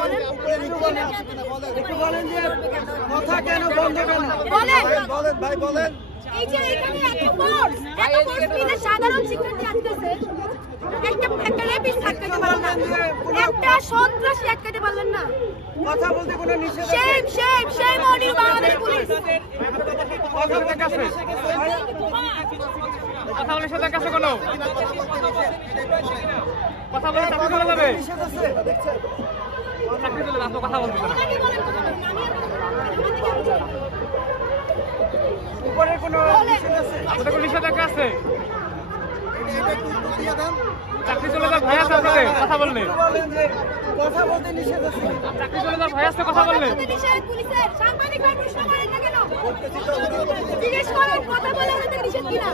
বলেন একটু বলেন যে কথা কেন বন্ধ কেন বলেন ভাই বলেন। এই যে এখানে এত ফোর্স নিয়ে সাধারণ শিক্ষার্থী আসতেছে, একটা রেপিস্ট আটকাতে পারলেন না, একটা সন্ত্রাসী আটকাতে পারলেন না। কথা বলতে কোনো নিষেধ সেই মডেল বাংলাদেশ পুলিশ কথা বলতে কাছে কথা বলে সাথে কাছে কোনো কথা বলে চাকরি চলে যাবে, নিষেধ আছে চাকরি চলে যাবে, কথা বলতে না উপরে কোনো নিষেধ আছে, আপনাদের কোনো নিষেধাজ্ঞা আছে? চাকরি চলে যাওয়ার ভয় আছে আপনাদের কথা বললে? কথা বলতে নিষেধ আছে, চাকরি চলে যাওয়ার ভয় আছে কথা বললে? পুলিশের সাংবাদিক ভাই প্রশ্ন করেন না কেন? জিজ্ঞেস করেন কথা বলে ওদের নিষেধ কিনা।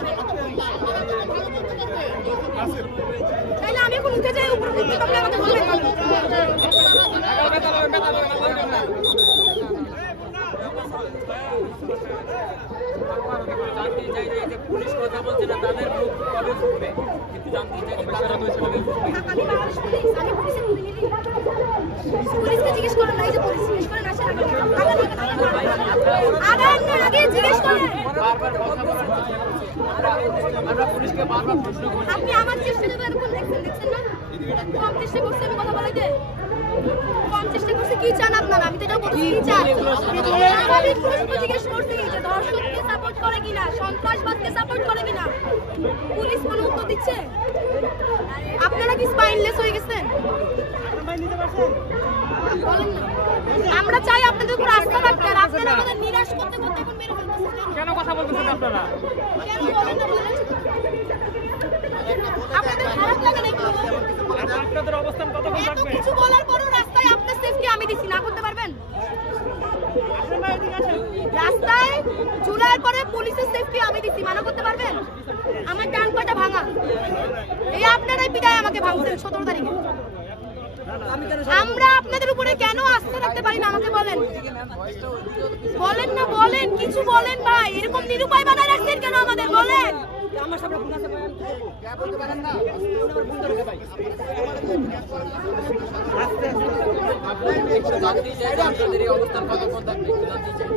তাহলে আমি এখন উঠে যাই উপরে, তোমরা আমাকে বলবেন পুলিশ কথা বলছে না, তাদের মুখ কবে ফুটবে কিন্তু জানতে চাই তারা বলছে কবে ফুটবে। আমি বাংলাদেশ পুলিশ, আমি পুলিশের প্রতিনিধি। পুলিশকে জিজ্ঞেস করেন না, এই যে পুলিশ জিজ্ঞেস করেন আসেন আগে জিজ্ঞেস করেন। বারবার কথা বলছেন, আমরা পুলিশকে বারবার প্রশ্ন করছি। আপনি আমার চেষ্টা যদি এরকম দেখছেন না, কম চেষ্টা করছি আমি কথা বলাইতে, কম চেষ্টা করছি। কি চান আপনারা? আমি তো এটা বলছি কি চান। আমি পুলিশকে জিজ্ঞেস করছি যে ধর্ষককে সাপোর্ট করে কিনা, সন্ত্রাসবাদকে সাপোর্ট করে কিনা, পুলিশ কোনো উত্তর দিচ্ছে? আপনারা কি স্পাইনলেস হয়ে গেছেন? বলেন না। আমরা চাই আপনাদের উপর আস্থা রাখতে, আর আপনারা আমাদের নিরাশ করতে করতে এখন মেরে ফেলতেছেন। কেন কথা বলতেছেন আপনারা? কেন বলেন না বলেন? আপনাদের খারাপ লাগে নাকি? আপনাদের অবস্থান কতক্ষণ এত থাকবে? কিছু বলার পরও রাস্তায় আপনার সেফটি আমি দিছি, না করতে পারবেন? রাস্তায় ঝুলার পরে পুলিশের সেফটি আমি দিছি, মানা করতে পারবেন? আমার ডান পাটা ভাঙা, এই আপনারাই বিদায় আমাকে ভাঙছেন 17 তারিখে। আমরা আপনাদের উপরে কেন আস্থা রাখতে পারি না আমাকে বলেন। বলেন না, বলেন, কিছু বলেন ভাই। এরকম নিরুপায় বানায় রাখছেন কেন আমাদের? বলেন। জানতে চাই আপনাদের এই অবস্থান কতক্ষণ থাকবে, জানতে চাই।